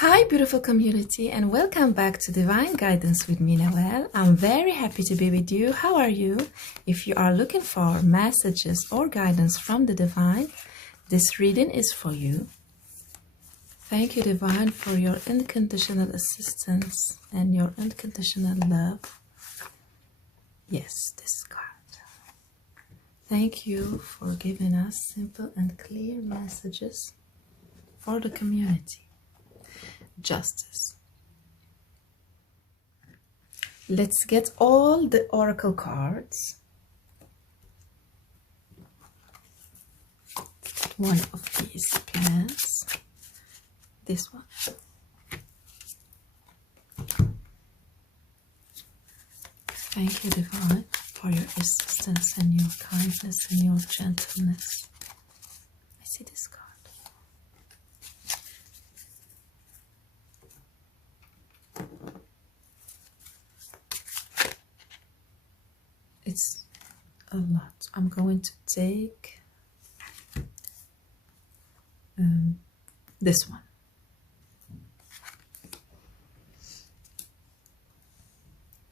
Hi beautiful community, and welcome back to Divine Guidance with me, Nawal. I'm very happy to be with you. How are you? If you are looking for messages or guidance from the Divine, this reading is for you. Thank you, Divine, for your unconditional assistance and your unconditional love. Yes, this card. Thank you for giving us simple and clear messages for the community. Justice. Let's get all the oracle cards. One of these plants. This one. Thank you, Divine, for your assistance and your kindness and your gentleness. I see this card. It's a lot. I'm going to take this one.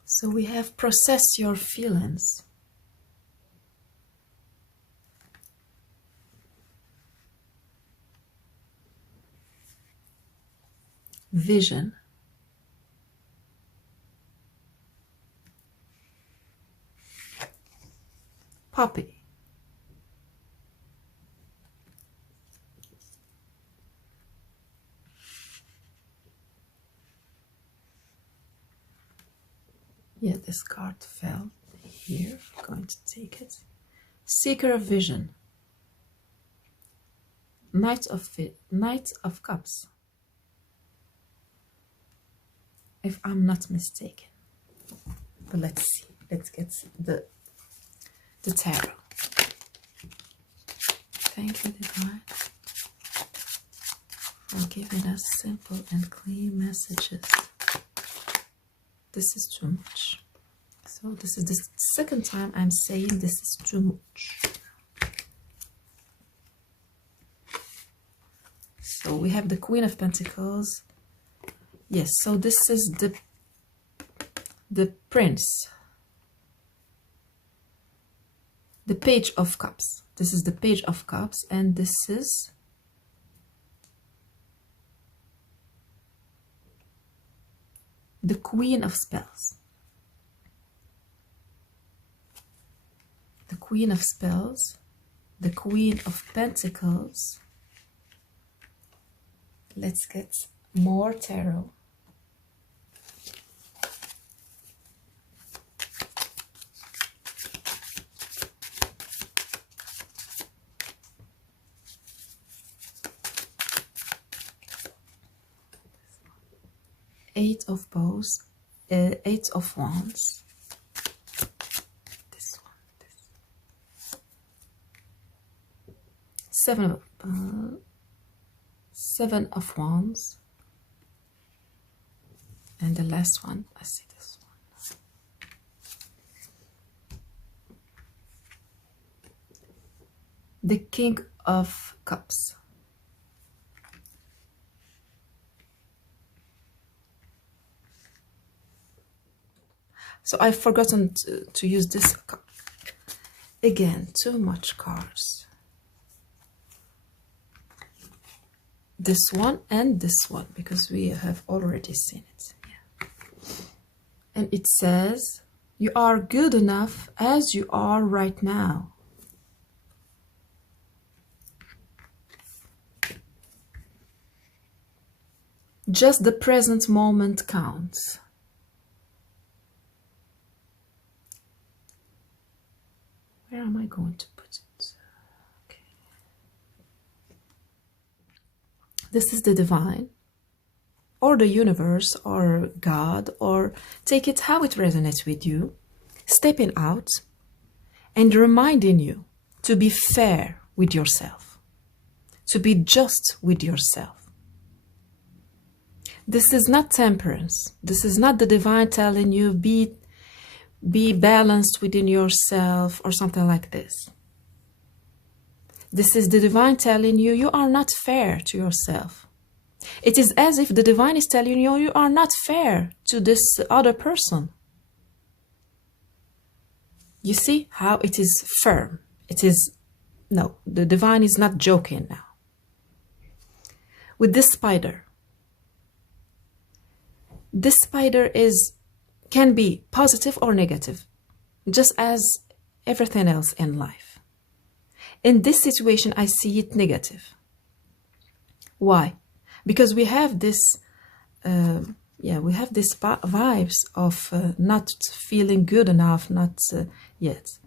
So we have process your feelings. Vision. Poppy. Yeah, this card fell here. I'm going to take it. Seeker of Vision. Knight of Cups. If I'm not mistaken. But let's see. Let's get the tarot. Thank you, Divine, for giving us simple and clear messages. This is too much. So this is the second time I'm saying this is too much. So we have the Queen of Pentacles. Yes, so this is the Prince. The Page of Cups. This is the Page of Cups, and this is the Queen of Spells. The Queen of Spells, the Queen of Pentacles. Let's get more tarot. Eight of Bows, Eight of Wands. This one, this. Seven of Wands. And the last one, I see this one. The King of Cups. So I've forgotten to use this card. Again, too much cards. This one and this one, because we have already seen it. Yeah. And it says, you are good enough as you are right now. Just the present moment counts. Where am I going to put it? Okay. This is the Divine, or the universe, or God, or take it how it resonates with you, stepping out and reminding you to be fair with yourself, to be just with yourself. This is not temperance. This is not the Divine telling you be balanced within yourself or something like this. This is the Divine telling you you are not fair to yourself. It is as if the divine is telling you, you are not fair to this other person. You see how it is firm. It is, no, the divine is not joking now. With this spider can be positive or negative, just as everything else in life. In this situation, I see it negative. Why? Because we have this, vibes of not feeling good enough, not yet.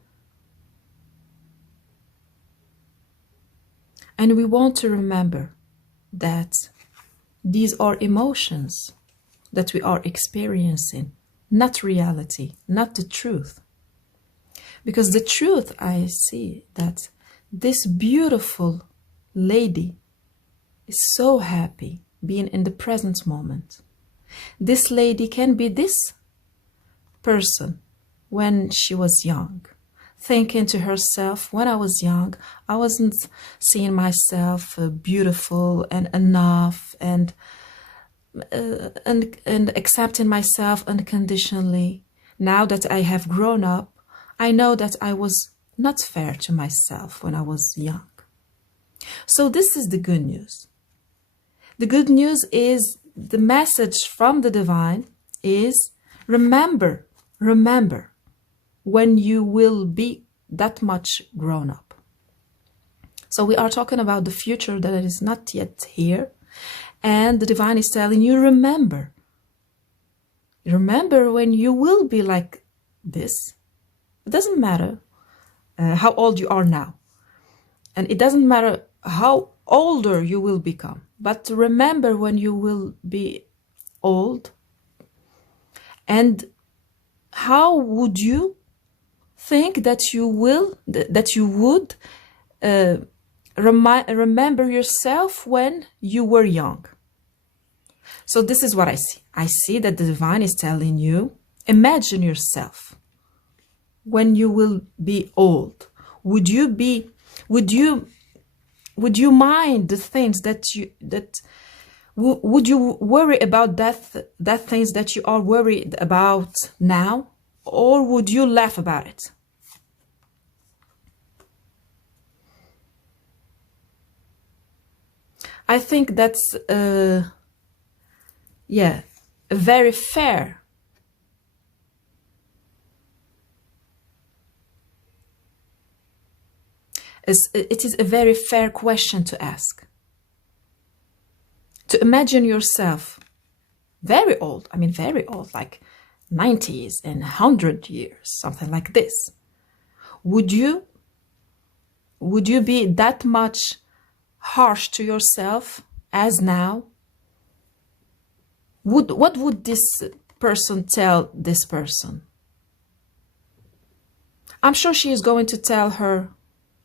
And we want to remember that these are emotions that we are experiencing, not reality, not the truth. Because the truth, I see that this beautiful lady is so happy being in the present moment. This lady can be this person when she was young, thinking to herself, when I was young, I wasn't seeing myself beautiful and enough and accepting myself unconditionally. Now that I have grown up, I know that I was not fair to myself when I was young. So this is the good news. The good news is the message from the divine is remember when you will be that much grown up. So we are talking about the future that is not yet here. And the divine is telling you, remember when you will be like this. It doesn't matter how old you are now. And it doesn't matter how older you will become. But remember when you will be old. And how would you think that you would remember yourself when you were young? So this is what I see. I see that the divine is telling you, imagine yourself when you will be old. Would you mind the things would you worry about that things that you are worried about now, or would you laugh about it? I think that's very fair. It is a very fair question to ask. To imagine yourself very old, like 90s and 100 years, something like this. Would you be that much harsh to yourself as now? What would this person tell this person? I'm sure she is going to tell her,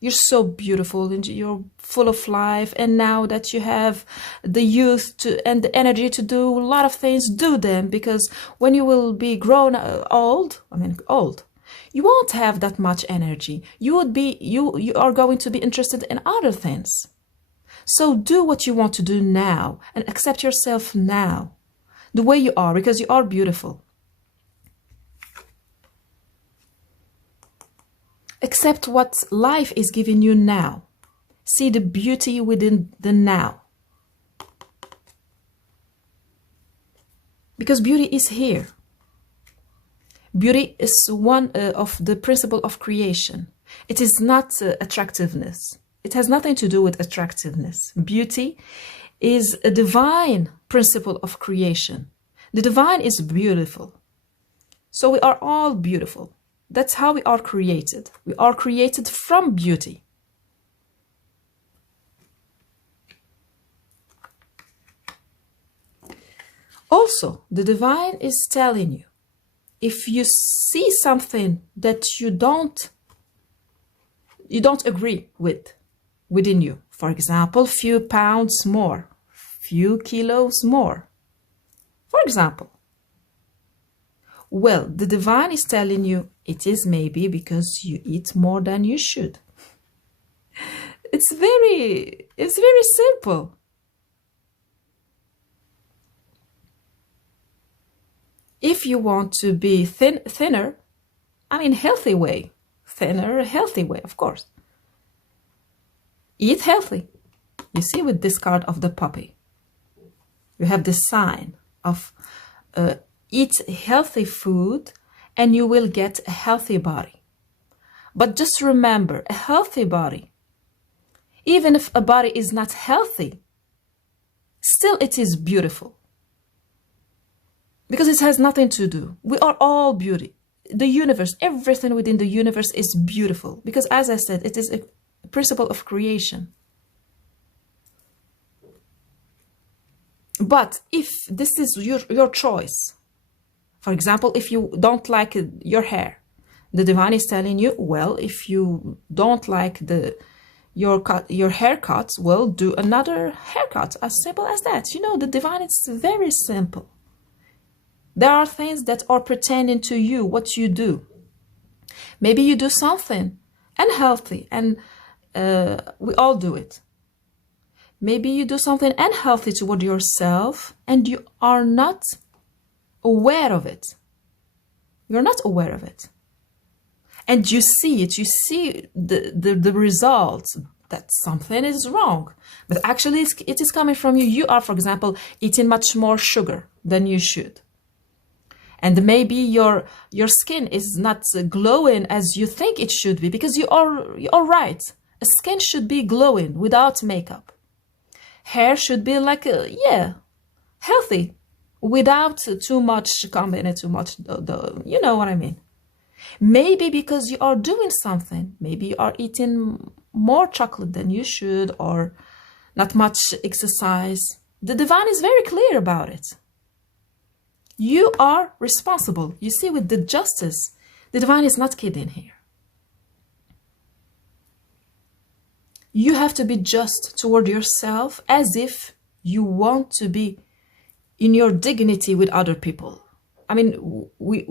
you're so beautiful and you're full of life, and now that you have the youth and the energy to do a lot of things, do them, because when you will be grown old, you won't have that much energy. You are going to be interested in other things. So do what you want to do now and accept yourself now, the way you are, because you are beautiful. Accept what life is giving you now. See the beauty within the now. Because beauty is here. Beauty is one of the principle of creation. It is not attractiveness. It has nothing to do with attractiveness. Beauty is a divine principle of creation. The divine is beautiful. So we are all beautiful. That's how we are created. We are created from beauty. Also, the divine is telling you, if you see something that you don't agree with within you, for example, few pounds more, few kilos more, for example, well, the divine is telling you it is maybe because you eat more than you should. It's very simple. If you want to be thinner, I mean, healthy way, thinner, healthy way, of course. Eat healthy. You see with this card of the puppy, you have the sign of eat healthy food and you will get a healthy body. But just remember, a healthy body, even if a body is not healthy, still it is beautiful. Because it has nothing to do. We are all beauty. The universe, everything within the universe is beautiful. Because as I said, it is a principle of creation. But if this is your choice, for example, if you don't like your hair, the divine is telling you, well, if you don't like your haircut, well, do another haircut. As simple as that. You know, the divine is very simple. There are things that are pretending to you what you do. Maybe you do something unhealthy, and we all do it. Maybe you do something unhealthy toward yourself and you are not aware of it. You're not aware of it. And you see it, you see the results that something is wrong. But actually it is coming from you. You are, for example, eating much more sugar than you should. And maybe your skin is not glowing as you think it should be, because you are right. A skin should be glowing without makeup. Hair should be like, healthy, without too much combination, too much, you know what I mean. Maybe because you are doing something, maybe you are eating more chocolate than you should, or not much exercise. The divine is very clear about it. You are responsible. You see, with the justice, the divine is not kidding here. You have to be just toward yourself, as if you want to be in your dignity with other people. I mean, we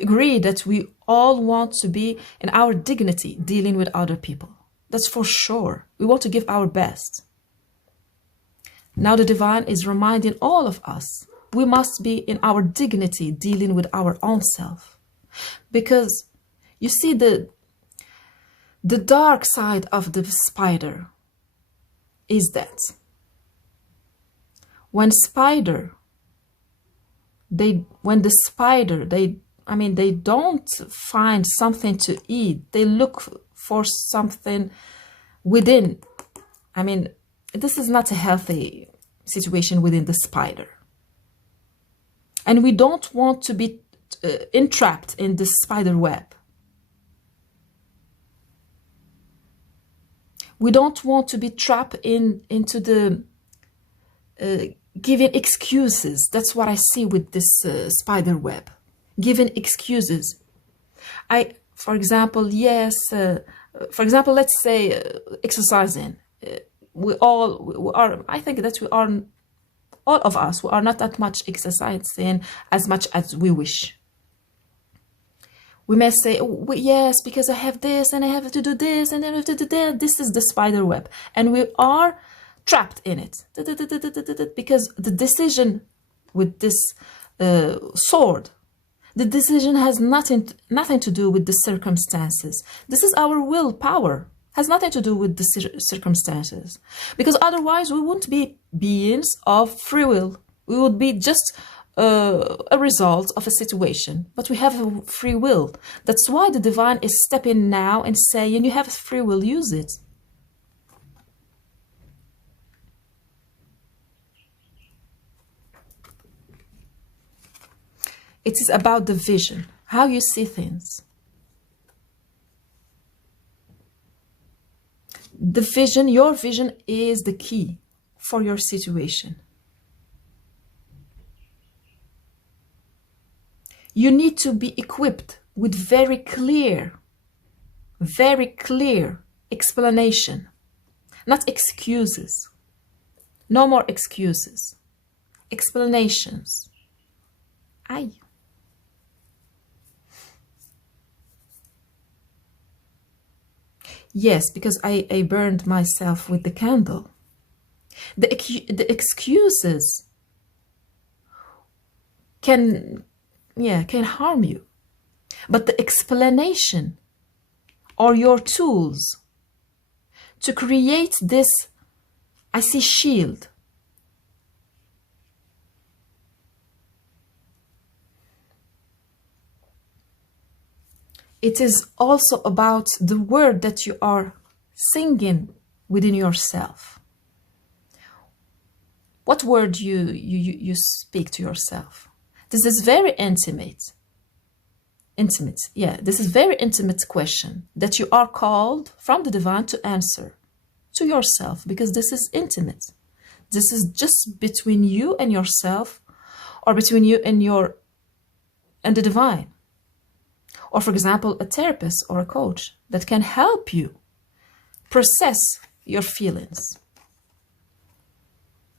agree that we all want to be in our dignity dealing with other people. That's for sure. We want to give our best. Now the divine is reminding all of us, we must be in our dignity dealing with our own self. Because you see, the dark side of the spider is that when the spider, they don't find something to eat, they look for something within. I mean, this is not a healthy situation within the spider. And we don't want to be entrapped in this spider web. We don't want to be trapped into the giving excuses. That's what I see with this spider web. Giving excuses. For example, let's say exercising. I think that all of us, we are not that much exercising as much as we wish. We may say, oh, yes, because I have this and I have to do this and then I have to do that. This is the spider web. And we are trapped in it. Because the decision with this sword, the decision has nothing to do with the circumstances. This is our willpower. Has nothing to do with the circumstances. Because otherwise we wouldn't be beings of free will. We would be just a result of a situation, but we have a free will. That's why the divine is stepping now and saying, you have a free will, use it. It is about the vision, how you see things. The vision, your vision is the key for your situation. You need to be equipped with very clear explanation, not excuses. No more excuses. Explanations. Yes, because I burned myself with the candle. The excuses can yeah, can harm you. But the explanation or your tools to create this, I see, shield. It is also about the word that you are singing within yourself. What word you speak to yourself? This is very intimate. Yeah, this is very intimate question that you are called from the divine to answer to yourself, because this is intimate. This is just between you and yourself, or between you and the divine. Or for example, a therapist or a coach that can help you process your feelings.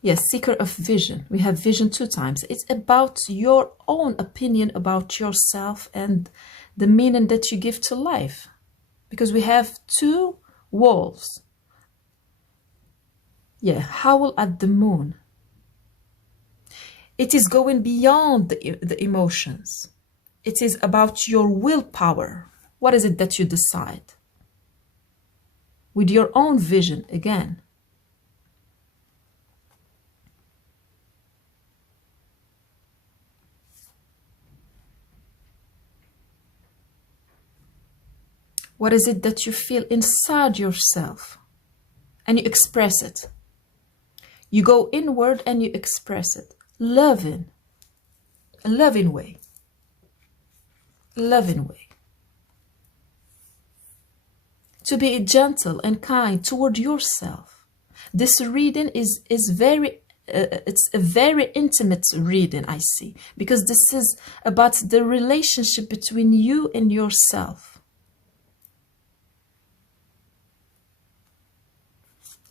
Yes, seeker of vision. We have vision 2 times. It's about your own opinion about yourself and the meaning that you give to life. Because we have 2 wolves. Yeah, howl at the moon. It is going beyond the emotions. It is about your willpower. What is it that you decide? With your own vision again. What is it that you feel inside yourself? And you express it. You go inward and you express it. Loving. A loving way. A loving way. To be gentle and kind toward yourself. This reading is very, it's a very intimate reading, I see. Because this is about the relationship between you and yourself.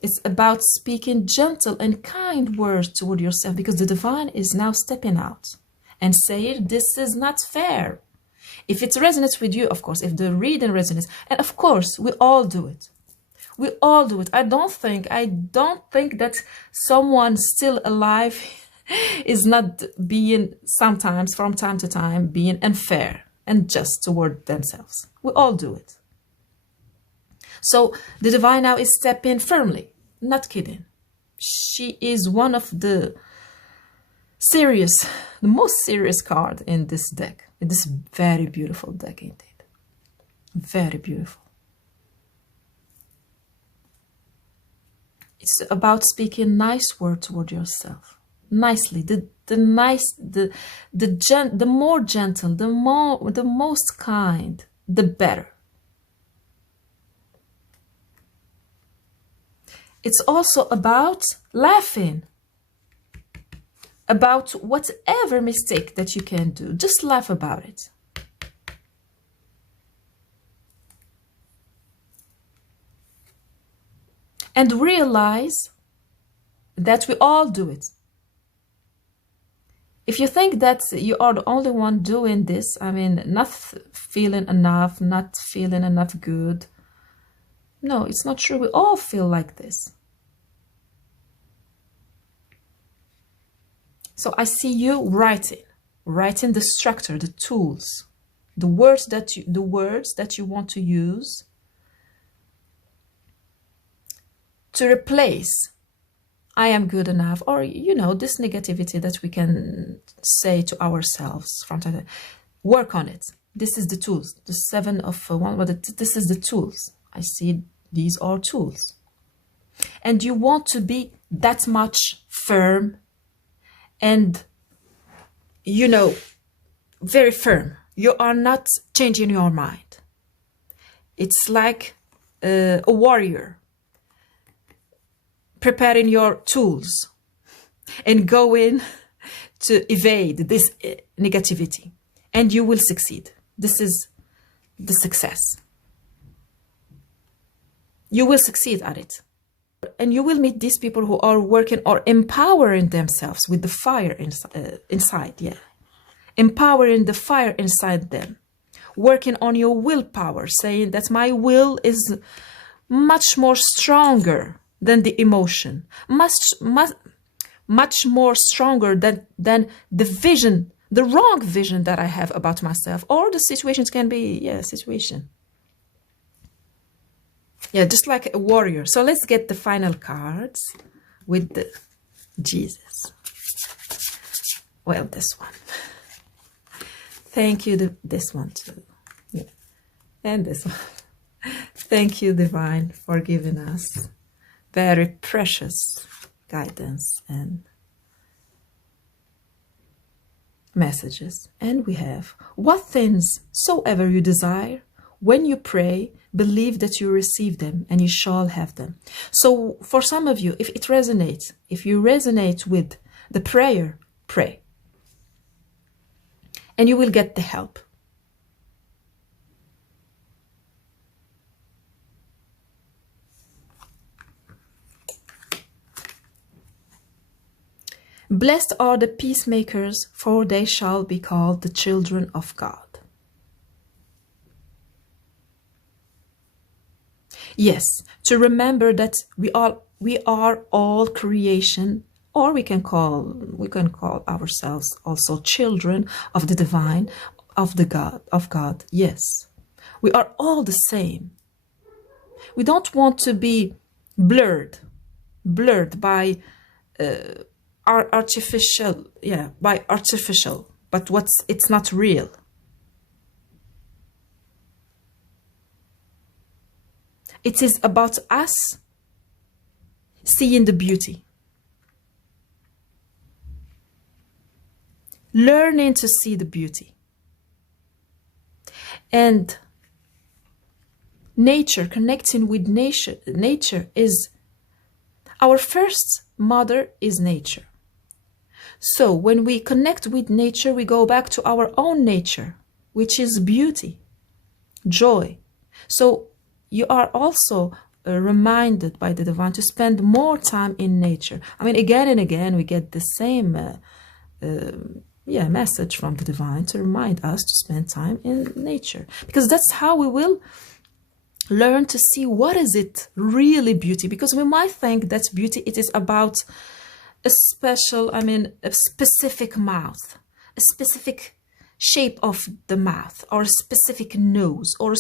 It's about speaking gentle and kind words toward yourself, because the divine is now stepping out and saying, this is not fair. If it resonates with you, of course, if the reading resonates, and of course, we all do it. We all do it. I don't think that someone still alive is not being sometimes, from time to time, being unfair and just toward themselves. We all do it. So the divine now is stepping firmly, not kidding. She is one of the most serious card in this deck. In this very beautiful deck indeed. Very beautiful. It's about speaking nice words toward yourself. Nicely. The more gentle, the most kind, the better. It's also about laughing. About whatever mistake that you can do. Just laugh about it. And realize that we all do it. If you think that you are the only one doing this, I mean, not feeling enough, not feeling enough good. No, it's not true. We all feel like this. So I see you writing the structure, the tools, the words that you want to use to replace I am good enough, or this negativity that we can say to ourselves from time to time. Work on it. This is the tools. The 7 of Wands. This is the tools. I see these are tools. And you want to be that much firm and, very firm. You are not changing your mind. It's like a warrior preparing your tools and going to evade this negativity. And you will succeed. This is the success. You will succeed at it. And you will meet these people who are working or empowering themselves with the fire inside. Yeah. Empowering the fire inside them. Working on your willpower, saying that my will is much more stronger than the emotion. Much more stronger than the vision, the wrong vision that I have about myself, or the situations can be, yeah, situation. Yeah, just like a warrior. So let's get the final cards with the Jesus. Well, this one. Thank you, this one too. Yeah. And this one. Thank you, Divine, for giving us very precious guidance and messages. And we have, what things soever you desire, when you pray, believe that you receive them and you shall have them. So for some of you, if it resonates, if you resonate with the prayer, pray. And you will get the help. Blessed are the peacemakers, for they shall be called the children of God. Yes, to remember that we are all creation, or we can call ourselves also children of the divine, of God. Yes, we are all the same. We don't want to be blurred by artificial, but it's not real. It is about us seeing the beauty, learning to see the beauty. And nature, connecting with nature is our first mother is nature. So when we connect with nature, we go back to our own nature, which is beauty, joy. So you are also reminded by the divine to spend more time in nature. I mean, again and again, we get the same message from the divine to remind us to spend time in nature, because that's how we will learn to see what is it really beauty. Because we might think that beauty, it is about a specific mouth, a specific shape of the mouth, or a specific nose, or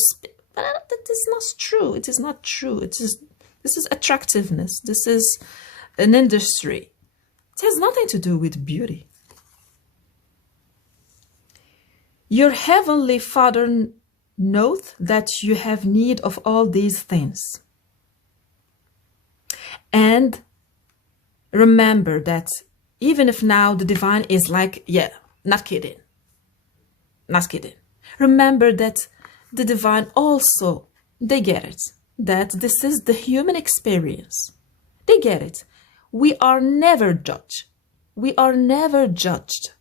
but that is not true. It is not true. This is attractiveness. This is an industry. It has nothing to do with beauty. Your heavenly Father knoweth that you have need of all these things. And remember that even if now the divine is like, yeah, not kidding. Remember that the divine also, they get it, that this is the human experience. They get it. We are never judged. We are never judged.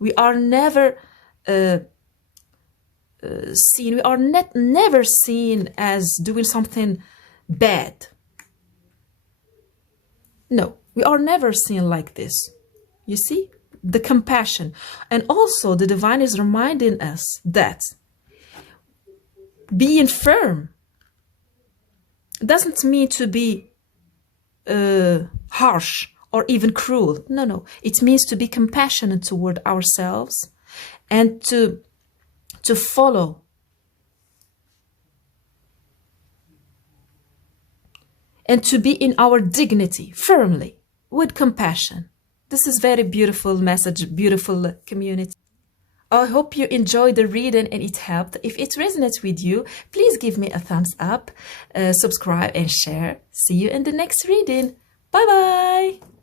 We are never seen. We are never seen as doing something bad. No, we are never seen like this. You see? The compassion. And also the divine is reminding us that being firm doesn't mean to be harsh or even cruel. No. It means to be compassionate toward ourselves and to follow and to be in our dignity firmly with compassion. This is very beautiful message, beautiful community. I hope you enjoyed the reading and it helped. If it resonates with you, please give me a thumbs up, subscribe and share. See you in the next reading. Bye bye.